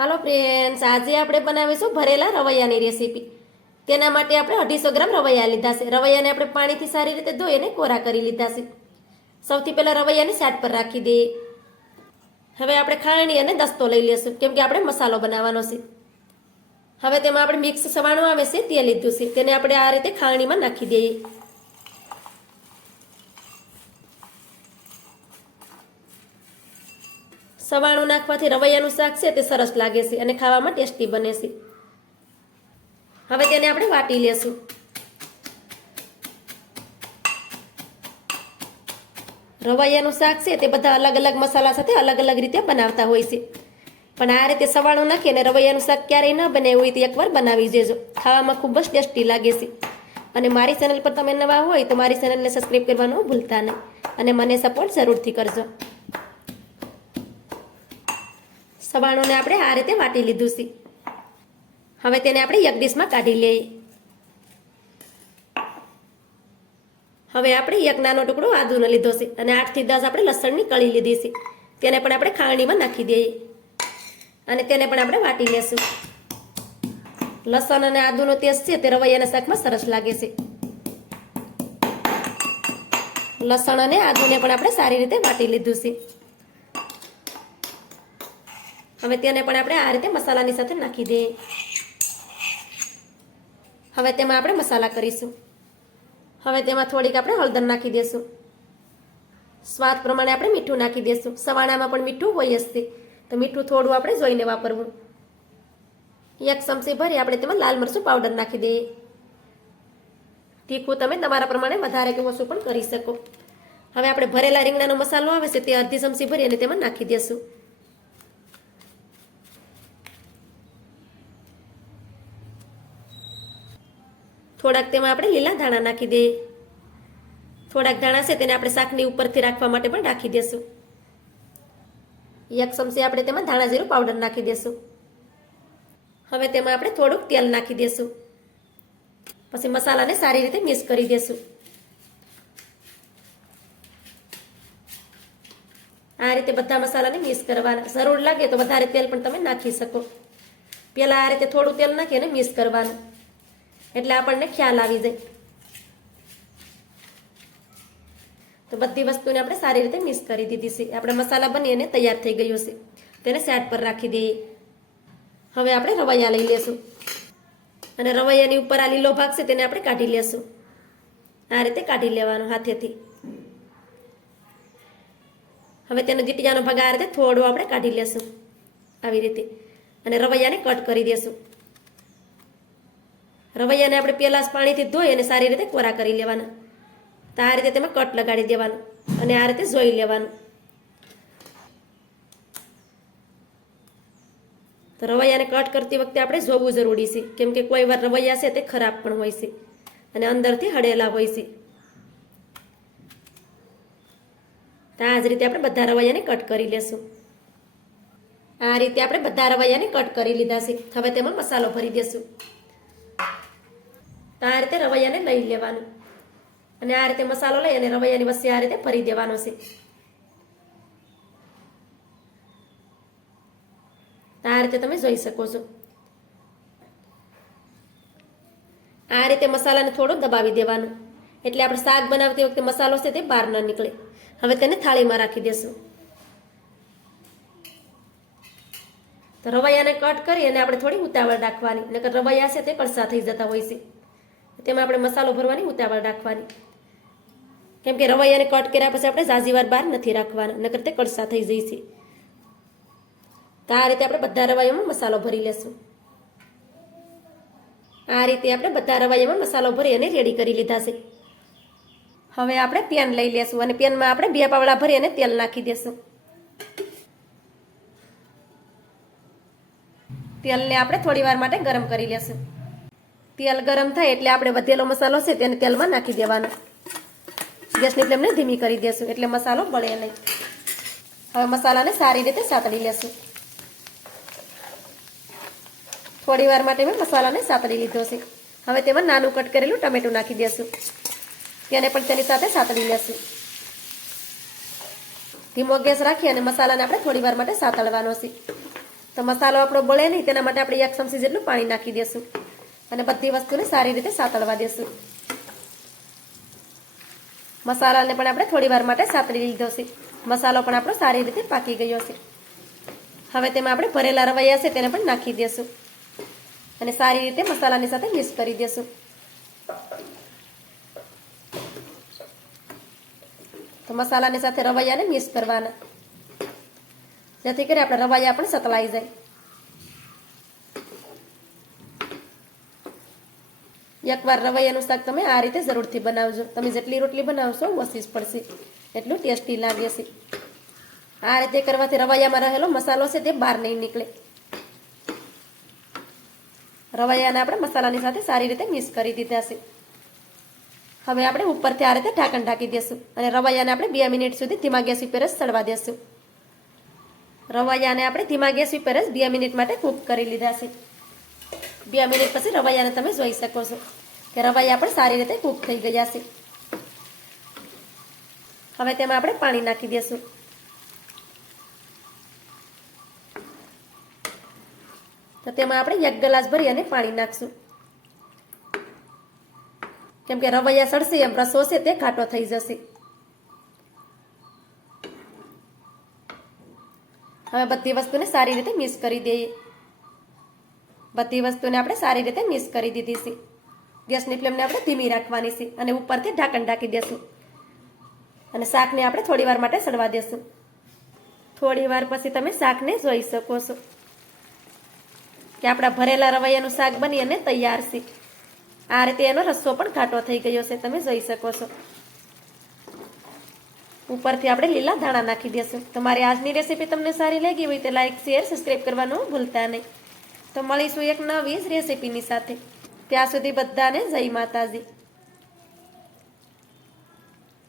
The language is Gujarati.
હાલો ફ્રેન્ડ્સ, આજે આપણે બનાવીશું ભરેલા રવૈયાની રેસીપી. તેના માટે આપણે 250 ગ્રામ રવૈયા લીધા છે. રવૈયાને આપણે પાણીથી સારી રીતે ધોઈને કોરા કરી લીધા છે. સૌથી પહેલા રવૈયાને સાઈડ પર રાખી દઈએ. હવે આપણે ખાંડણી અને દસ્તો લઈ લઈશું, કેમ કે આપણે મસાલો બનાવવાનો છે. હવે તેમાં આપણે મિક્સ સવાણું આવે છે તે લીધું છે. તેને આપણે આ રીતે ખાંડણીમાં નાખી દઈએ. સવાણું નાખવાથી રવૈયાનું શાક છે તે સરસ લાગે છે અને ખાવામાં ટેસ્ટી બને છે. હવે તેને આપણે વાટી લેશું. રવૈયાનું શાક છે તે બધા અલગ અલગ મસાલા સાથે અલગ અલગ રીતે બનાવતા હોય છે, પણ આ રીતે સવાણું નાખી અને રવૈયાનું શાક ક્યારેય ન બનાવ્યું હોય તો એકવાર બનાવી દેજો. ખાવામાં ખૂબ જ ટેસ્ટી લાગે છે. અને મારી ચેનલ પર તમે નવા હોય તો મારી ચેનલને સબસ્ક્રાઈબ કરવાનું ભૂલતા નહીં અને મને સપોર્ટ જરૂરથી કરજો. સવાણુંને આપણે આ રીતે વાટી લીધું છે. હવે તેને આપણે એક ડીશમાં કાઢી લઈએ. હવે આપણે એક નાનો ટુકડો આદુનો લીધો છે અને 8 થી 10 આપણે લસણની કળી લીધી છે. તેને પણ આપણે ખાંડણીમાં નાખી દઈએ અને તેને પણ આપણે વાટી લેશું. લસણ અને આદુનો ટેસ્ટ છે તે રવૈયાના શાકમાં સરસ લાગે છે. લસણ અને આદુને પણ આપણે સારી રીતે વાટી લીધું છે. હવે તેને પણ આપણે આ રીતે મસાલાની સાથે નાખી દઈએ. હવે તેમાં આપણે મસાલા કરીશું. હવે તેમાં થોડીક આપણે હળદર નાખી દઈશું. સ્વાદ પ્રમાણે આપણે મીઠું નાખી દઈશું. સવાણામાં પણ મીઠું હોય જ છે, તો મીઠું થોડું આપણે જોઈને વાપરવું. 1 ચમચી ભરી આપણે તેમાં લાલ મરચું પાવડર નાખી દઈએ. તીખું તમે તમારા પ્રમાણે વધારે કે ઓછું પણ કરી શકો. હવે આપણે ભરેલા રીંગણાનો મસાલો આવે છે તે અડધી ચમચી ભરી અને તેમાં નાખી દઈશું. થોડાક તેમાં આપણે લીલા ધાણા નાખી દઈએ. થોડાક ધાણા છે તેને આપણે શાકની ઉપરથી રાખવા માટે પણ રાખી દઈશું. 1 ચમચી આપણે તેમાં ધાણા જીરું પાવડર નાખી દઈશું. હવે તેમાં આપણે થોડુંક તેલ નાખી દઈશું. પછી મસાલાને સારી રીતે મિક્સ કરી દઈશું. આ રીતે બધા મસાલાને મિક્સ કરવાના. જરૂર લાગે તો વધારે તેલ પણ તમે નાખી શકો. પહેલા આ રીતે થોડું તેલ નાખી અને મિક્સ કરવાનું, એટલે આપણને ખ્યાલ આવી જાય. તો બધી વસ્તુને આપણે સારી રીતે મિક્સ કરી દીધી છે. આપણે મસાલા બની અને તૈયાર થઈ ગયું છે. તેને સાઈડ પર રાખી દઈએ. હવે આપણે રવૈયા લઈ લેશું અને રવૈયાની ઉપર આ લીલો ભાગ છે તેને આપણે કાઢી લેશું. આ રીતે કાઢી લેવાનો હાથેથી. હવે તેનો ગીટિયાનો ભાગ આ રીતે થોડો આપણે કાઢી લેશું આવી રીતે, અને રવૈયાને કટ કરી દેશું. રવૈયાને આપણે પહેલા જ પાણીથી ધોઈ અને સારી રીતે કોરા કરી લેવાના. તો આ રીતે તેમાં કટ લગાડી દેવાનું અને આ રીતે જોઈ લેવાનું. તો રવૈયાને કટ કરતી વખતે આપણે જોવું જરૂરી છે, કેમ કે કોઈ વાર રવૈયા છે તે ખરાબ પણ હોય છે અને અંદરથી હળેલા હોય છે. તો આ જ રીતે આપણે બધા રવૈયાને કટ કરી લેશું. આ રીતે આપણે બધા રવૈયાને કટ કરી લીધા છે. હવે તેમાં મસાલો ભરી દેશું. તો આ રીતે રવૈયાને લઈ લેવાનું અને આ રીતે મસાલો લઈ અને રવૈયાની વચ્ચે આ રીતે ભરી દેવાનો છે. તો આ રીતે તમે જોઈ શકો છો. આ રીતે મસાલાને થોડો દબાવી દેવાનો, એટલે આપણે શાક બનાવતી વખતે મસાલો છે તે બહાર ન નીકળે. હવે તેને થાળીમાં રાખી દેશું. તો રવૈયાને કટ કરી અને આપણે થોડી ઉતાવળ રાખવાની, નકર રવૈયા છે તે કડસા થઈ જતા હોય છે. તેમાં આપણે મસાલો ભરવાની ઉતાવળ રાખવાની, કેમ કે રવૈયાને કટ કર્યા પછી આપણે ઝાઝી વાર બહાર નથી રાખવાના, નકર તે કડસા થઈ જાય છે. તો આ રીતે આપણે બધા રવૈયામાં મસાલો ભરી લેશું. આ રીતે આપણે બધા રવૈયામાં મસાલો ભરી અને રેડી કરી લીધા છે. હવે આપણે પેન લઈ લેશું અને પેનમાં આપણે 2 પાવડા ભરી અને તેલ નાખી દેશું. તેલને આપણે થોડી વાર માટે ગરમ કરી લેશું. તેલ ગરમ થાય એટલે આપણે વધેલો મસાલો છે તેને તેલમાં નાખી દેવાનો. ગેસની ફ્લેમને ધીમી કરી દેશું એટલે મસાલો બળે નહીં. હવે મસાલાને સારી રીતે સાતળી લેશું. થોડી વાર માટે મેં મસાલાને સાતળી લીધો છે. હવે તેમાં નાનું કટ કરેલું ટમેટું નાખી દેશું. તેને પણ તેની સાથે સાતળી લેશું. ધીમો ગેસ રાખી અને મસાલાને આપણે થોડી વાર માટે સાતળવાનો છે. તો તો મસાલો આપણો બળે નહીં તેના માટે આપણે 1 ચમચી જેટલું પાણી નાખી દઈશું અને બધી વસ્તુને સારી રીતે સાતળવા દઈશું. મસાલાને પણ આપણે થોડી વાર માટે સાતળી લીધો છે. મસાલો પણ આપણો સારી રીતે પાકી ગયો છે. હવે તેમાં આપણે ભરેલા રવૈયા છે તેને પણ નાખી દઈશું અને સારી રીતે મસાલાની સાથે મિક્સ કરી દઈશું. તો મસાલાની સાથે રવૈયાને મિક્સ કરવાના, જેથી કરી આપણે રવૈયા પણ સતળાઈ જાય. એકવાર રવૈયાનું શાક તમે આ રીતે જરૂરથી બનાવજો. તમે જેટલી રોટલી બનાવશો ઓછી જ પડશે, એટલું ટેસ્ટી લાગે છે. આ રીતે કરવાથી રવૈયામાં રહેલો મસાલો છે તે બહાર નહીં નીકળે. રવૈયાને આપણે મસાલાની સાથે સારી રીતે મિક્સ કરી દીધા છે. હવે આપણે ઉપરથી આ રીતે ઢાંકણ ઢાંકી દઈશું અને રવૈયાને આપણે 2 મિનિટ સુધી ધીમા ગેસ ઉપર જ ચડવા દઈશું. રવૈયાને આપણે ધીમા ગેસ ઉપર જ 2 મિનિટ માટે કૂક કરી લીધા છે. 2 મિનિટ પછી રવૈયાને તમે જોઈ શકો છો કે રવૈયા પણ સારી રીતે કૂક થઈ ગયા છે. હવે તેમાં આપણે પાણી નાખી દઈશું. તો તેમાં આપણે 1 ગ્લાસ ભરી અને પાણી નાખશું, કેમ કે રવૈયા સડશે એમ રસો છે તે ઘાટો થઈ જશે. હવે બધી વસ્તુને સારી રીતે મિક્સ કરી દઈએ. બધી વસ્તુને આપણે સારી રીતે મિક્સ કરી દીધી છે. ગેસની ફ્લેમને આપણે ધીમી રાખવાની છે અને ઉપરથી ઢાંકણ ઢાંકી દેશું અને શાકને આપણે થોડી વાર માટે સડવા દેશું. થોડી વાર પછી તમે શાકને જોઈ શકો છો કે આપણા ભરેલા રવૈયાનું શાક બની અને તૈયાર છે. આ રીતે એનો રસ્સો પણ ઘાટો થઈ ગયો છે, તમે જોઈ શકો છો. ઉપરથી આપણે લીલા ધાણા નાખી દઈશું. તો મારી આજની રેસીપી તમને સારી લાગી હોય તો લાઈક, શેર, સબસ્ક્રાઈબ કરવાનું ભૂલતા નહીં. તો મળીશું એક નવી જ રેસીપીની સાથે. ત્યાં સુધી બધાને જય માતાજી.